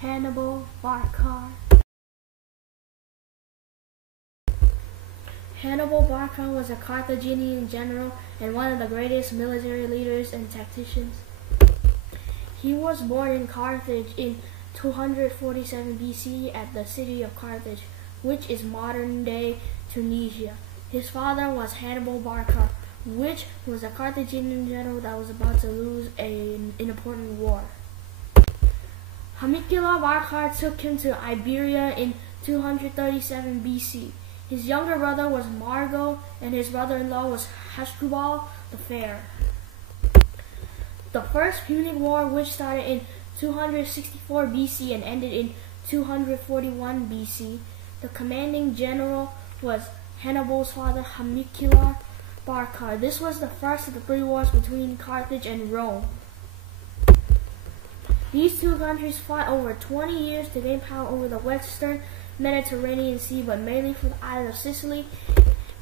Hannibal Barca. Hannibal Barca was a Carthaginian general and one of the greatest military leaders and tacticians. He was born in Carthage in 247 BC at the city of Carthage, which is modern-day Tunisia. His father was Hannibal Barca, which was a Carthaginian general that was about to lose an important war. Hannibal Barca took him to Iberia in 237 BC. His younger brother was Margo, and his brother-in-law was Hasdrubal the Fair. The First Punic War, which started in 264 BC and ended in 241 BC, the commanding general was Hannibal's father, Hannibal Barca. This was the first of the three wars between Carthage and Rome. These two countries fought over 20 years to gain power over the western Mediterranean Sea, but mainly for the island of Sicily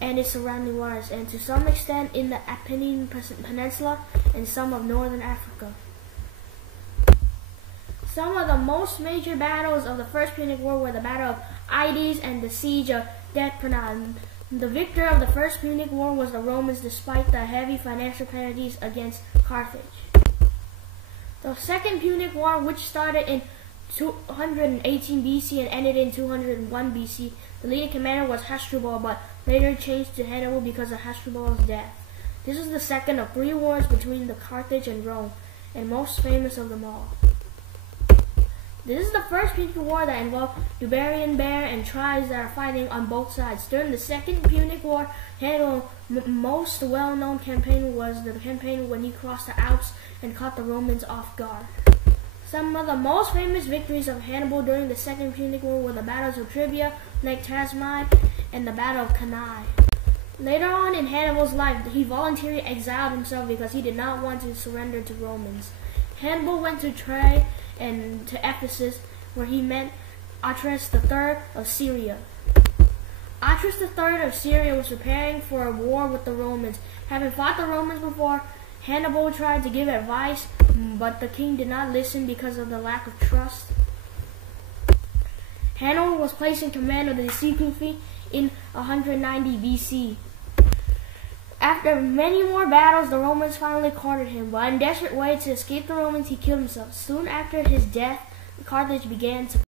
and its surrounding waters, and to some extent in the Apennine Peninsula and some of northern Africa. Some of the most major battles of the First Punic War were the Battle of Ides and the Siege of Deprana. The victor of the First Punic War was the Romans, despite the heavy financial penalties against Carthage. The Second Punic War, which started in 218 BC and ended in 201 BC, the leading commander was Hasdrubal, but later changed to Hannibal because of Hasdrubal's death. This is the second of three wars between the Carthage and Rome, and most famous of them all. This is the First Punic War that involved Iberian bear and tribes that are fighting on both sides. During the Second Punic War, Hannibal's most well-known campaign was the campaign when he crossed the Alps and caught the Romans off guard. Some of the most famous victories of Hannibal during the Second Punic War were the battles of Trivia, Lake Tasmai, and the Battle of Cannae. Later on in Hannibal's life, he voluntarily exiled himself because he did not want to surrender to Romans. Hannibal went to Troy and to Ephesus, where he met Atratus III of Syria. Atratus III of Syria was preparing for a war with the Romans. Having fought the Romans before, Hannibal tried to give advice, but the king did not listen because of the lack of trust. Hannibal was placed in command of the DISTCO in 190 BC. After many more battles, the Romans finally cornered him, but in a desperate way to escape the Romans, he killed himself. Soon after his death, Carthage began to